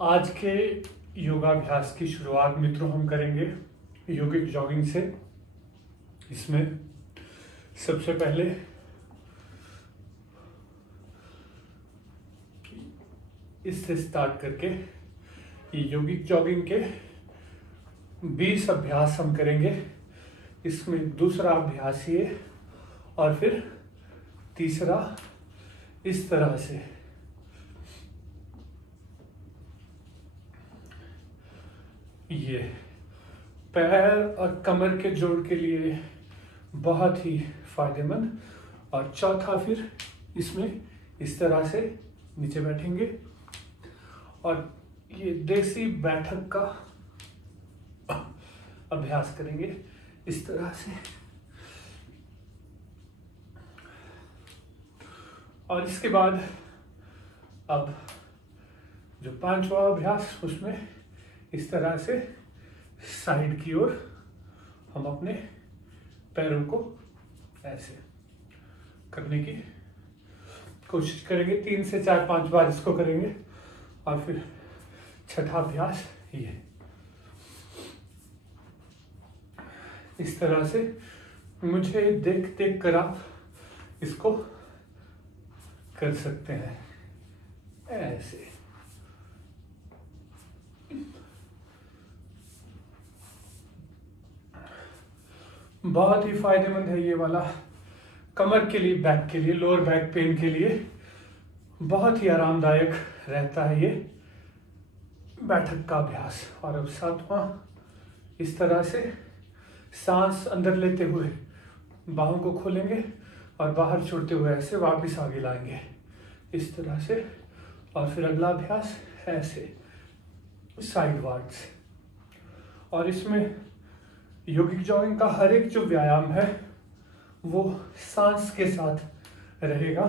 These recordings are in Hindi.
आज के योगाभ्यास की शुरुआत मित्रों हम करेंगे योगिक जॉगिंग से। इसमें सबसे पहले इससे स्टार्ट करके ये योगिक जॉगिंग के 20 अभ्यास हम करेंगे। इसमें दूसरा अभ्यास ये और फिर तीसरा इस तरह से। ये पैर और कमर के जोड़ के लिए बहुत ही फायदेमंद। और चौथा फिर इसमें इस तरह से नीचे बैठेंगे और ये देसी बैठक का अभ्यास करेंगे इस तरह से। और इसके बाद अब जो पांचवा अभ्यास उसमें इस तरह से साइड की ओर हम अपने पैरों को ऐसे करने की कोशिश करेंगे। 3 से 4-5 बार इसको करेंगे। और फिर छठा अभ्यास ये इस तरह से। मुझे देख देख कर आप इसको कर सकते हैं ऐसे। बहुत ही फायदेमंद है ये वाला, कमर के लिए, बैक के लिए, लोअर बैक पेन के लिए बहुत ही आरामदायक रहता है ये बैठक का अभ्यास। और अब सातवां इस तरह से सांस अंदर लेते हुए बाहों को खोलेंगे और बाहर छोड़ते हुए ऐसे वापस आगे लाएंगे इस तरह से। और फिर अगला अभ्यास ऐसे साइडवार्ड्स। और इसमें योगिक जॉगिंग का हर एक जो व्यायाम है वो सांस के साथ रहेगा,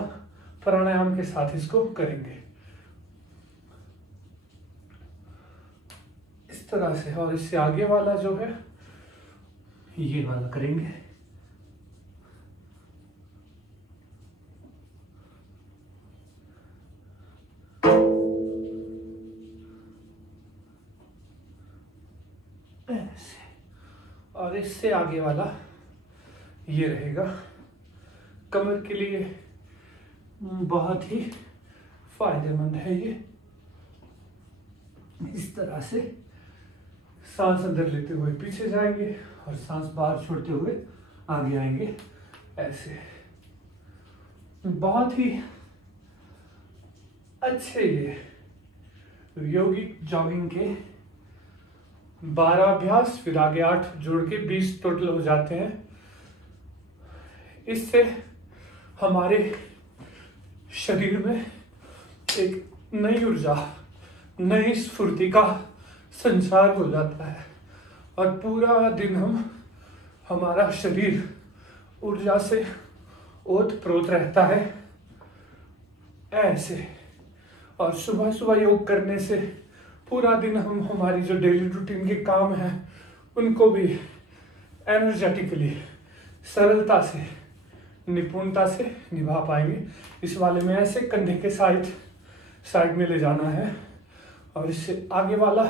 प्राणायाम के साथ इसको करेंगे इस तरह से। और इससे आगे वाला जो है ये वाला करेंगे ऐसे। और इससे आगे वाला ये रहेगा कमर के लिए बहुत ही फायदेमंद है ये। इस तरह से सांस अंदर लेते हुए पीछे जाएंगे और सांस बाहर छोड़ते हुए आगे आएंगे ऐसे। बहुत ही अच्छे ये योगिक जॉगिंग के 12 अभ्यास, फिर आगे 8 जोड़ के 20 टोटल हो जाते हैं। इससे हमारे शरीर में एक नई ऊर्जा, नई स्फूर्ति का संचार हो जाता है और पूरा दिन हमारा शरीर ऊर्जा से ओत-प्रोत रहता है ऐसे। और सुबह सुबह योग करने से पूरा दिन हम हमारी जो डेली रूटीन के काम हैं उनको भी एनर्जेटिकली, सरलता से, निपुणता से निभा पाएंगे। इस वाले में ऐसे कंधे के साइड में ले जाना है और इससे आगे वाला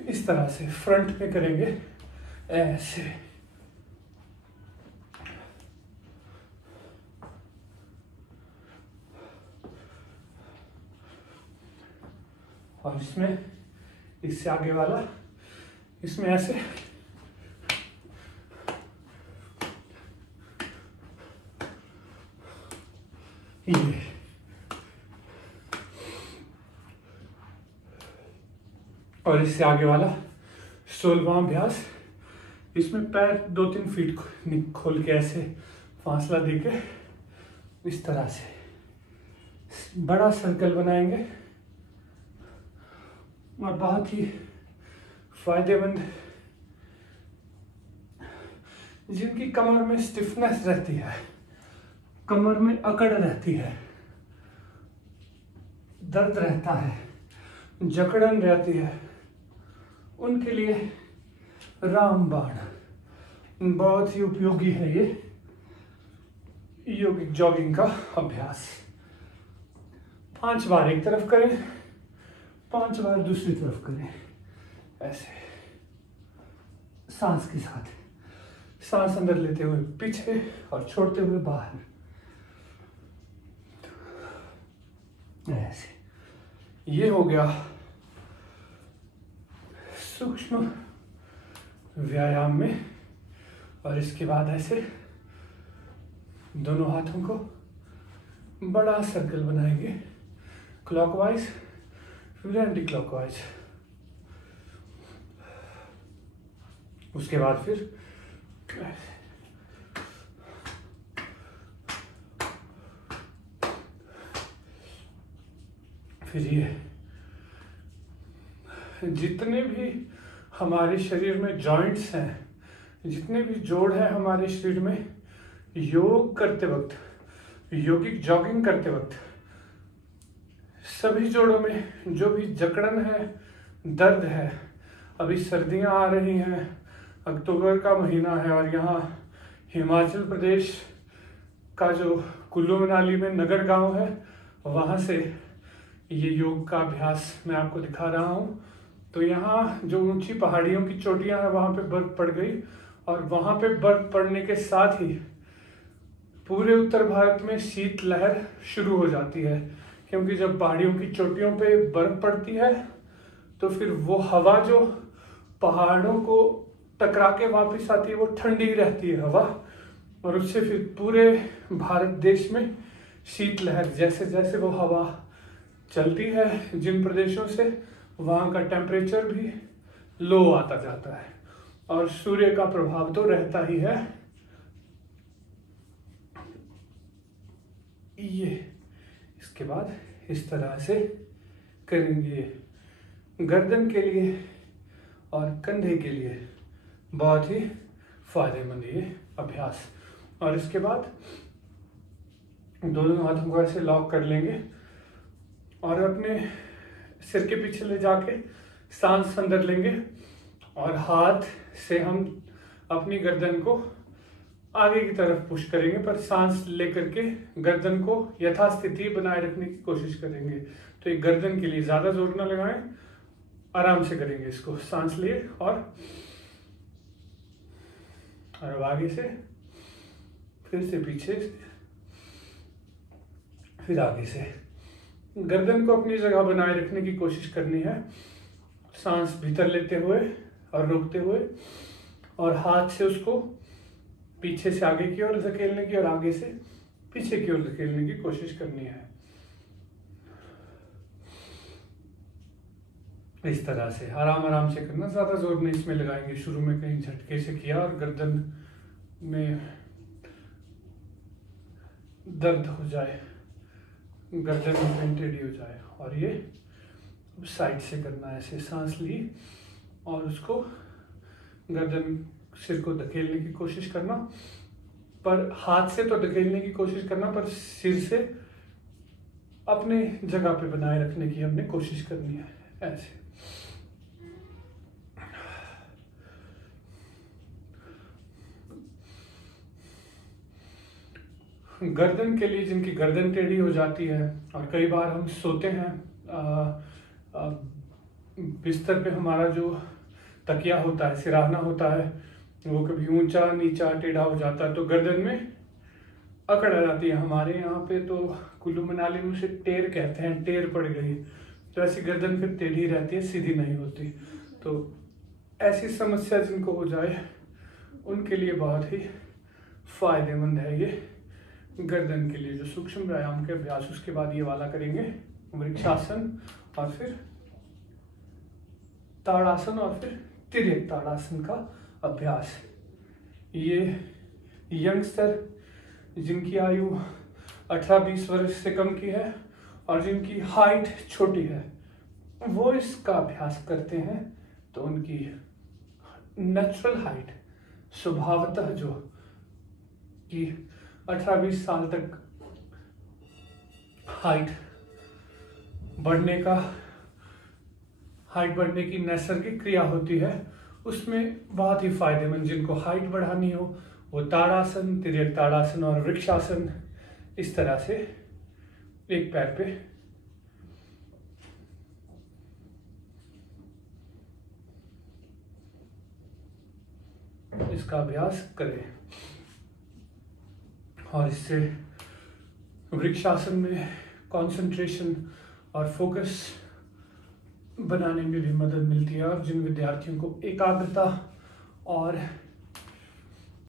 इस तरह से फ्रंट में करेंगे ऐसे। और इसमें इससे आगे वाला इसमें ऐसे ये। और इससे आगे वाला 16वां अभ्यास। इसमें पैर 2-3 फीट खोल के ऐसे फासला देके इस तरह से बड़ा सर्कल बनाएंगे और बहुत ही फायदेमंद। जिनकी कमर में स्टिफनेस रहती है, कमर में अकड़ रहती है, दर्द रहता है, जकड़न रहती है, उनके लिए रामबाण बहुत ही उपयोगी है ये योगिक जॉगिंग का अभ्यास। 5 बार एक तरफ करें, 5 बार दूसरी तरफ करें, ऐसे सांस के साथ, सांस अंदर लेते हुए पीछे और छोड़ते हुए बाहर, ऐसे। ये हो गया सूक्ष्म व्यायाम में। और इसके बाद ऐसे दोनों हाथों को बड़ा सर्कल बनाएंगे, क्लॉकवाइज फिर एंटी क्लॉकवाइज। उसके बाद फिर ये जितने भी हमारे शरीर में जॉइंट्स हैं, जितने भी जोड़ हैं हमारे शरीर में, योग करते वक्त, योगिक जॉगिंग करते वक्त सभी जोड़ों में जो भी जकड़न है, दर्द है, अभी सर्दियां आ रही हैं, अक्टूबर का महीना है और यहाँ हिमाचल प्रदेश का जो कुल्लू मनाली में नगर गांव है, वहाँ से ये योग का अभ्यास मैं आपको दिखा रहा हूँ। तो यहाँ जो ऊंची पहाड़ियों की चोटियाँ हैं वहाँ पे बर्फ पड़ गई और वहाँ पे बर्फ पड़ने के साथ ही पूरे उत्तर भारत में शीत लहर शुरू हो जाती है, क्योंकि जब पहाड़ियों की चोटियों पे बर्फ पड़ती है तो फिर वो हवा जो पहाड़ों को टकरा के वापस आती है वो ठंडी रहती है हवा, और उससे फिर पूरे भारत देश में शीत लहर, जैसे जैसे वो हवा चलती है जिन प्रदेशों से, वहाँ का टेम्परेचर भी लो आता जाता है और सूर्य का प्रभाव तो रहता ही है। ये इसके बाद इस तरह से करेंगे। गर्दन के लिए और कंधे के लिए बहुत ही फायदेमंद ये अभ्यास। और इसके बाद दोनों हाथों को ऐसे लॉक कर लेंगे और अपने सिर के पीछे ले जाके सांस अंदर लेंगे और हाथ से हम अपनी गर्दन को आगे की तरफ पुश करेंगे, पर सांस लेकर के गर्दन को यथास्थिति बनाए रखने की कोशिश करेंगे। तो एक गर्दन के लिए ज्यादा जोर ना लगाएं, आराम से करेंगे इसको। सांस लिए और अब आगे से, फिर से पीछे, फिर आगे से। गर्दन को अपनी जगह बनाए रखने की कोशिश करनी है, सांस भीतर लेते हुए और रोकते हुए, और हाथ से उसको पीछे से आगे की ओर धकेलने की और आगे से पीछे की ओर धकेलने की कोशिश करनी है। इस तरह से आराम आराम से करना, ज्यादा जोर नहीं इसमें लगाएंगे। शुरू में कहीं झटके से किया और गर्दन में दर्द हो जाए, गर्दन में कहीं टेढ़ी हो जाए। और ये साइड से करना है, ऐसे सांस ली और उसको गर्दन, सिर को धकेलने की कोशिश करना, पर हाथ से तो धकेलने की कोशिश करना, पर सिर से अपने जगह पे बनाए रखने की हमने कोशिश करनी है, ऐसे। गर्दन के लिए जिनकी गर्दन टेढ़ी हो जाती है, और कई बार हम सोते हैं बिस्तर पे, हमारा जो तकिया होता है, सिराहना होता है, वो कभी ऊंचा नीचा टेढ़ा हो जाता है तो गर्दन में अकड़ आ जाती है। हमारे यहाँ पे तो कुल्लू मनाली में उसे टेर कहते हैं, टेर पड़ गई, तो ऐसी गर्दन फिर टेढ़ी रहती है, सीधी नहीं होती। तो ऐसी समस्या जिनको हो जाए उनके लिए बहुत ही फायदेमंद है ये गर्दन के लिए जो सूक्ष्म व्यायाम के अभ्यास। उसके बाद ये वाला करेंगे, वृक्षासन, और फिर ताड़ासन, और फिर तिर्यक ताड़ासन का अभ्यास। ये यंगस्टर जिनकी आयु 18-20 वर्ष से कम की है और जिनकी हाइट छोटी है, वो इसका अभ्यास करते हैं तो उनकी नेचुरल हाइट, स्वभावतः जो कि 18-20 साल तक हाइट बढ़ने की नैसर्गिक क्रिया होती है, उसमें बहुत ही फायदेमंद। जिनको हाइट बढ़ानी हो वो ताड़ासन, तिर्यक ताड़ासन और वृक्षासन, इस तरह से एक पैर पे इसका अभ्यास करें। और इससे वृक्षासन में कंसंट्रेशन और फोकस बनाने में भी मदद मिलती है। और जिन विद्यार्थियों को एकाग्रता और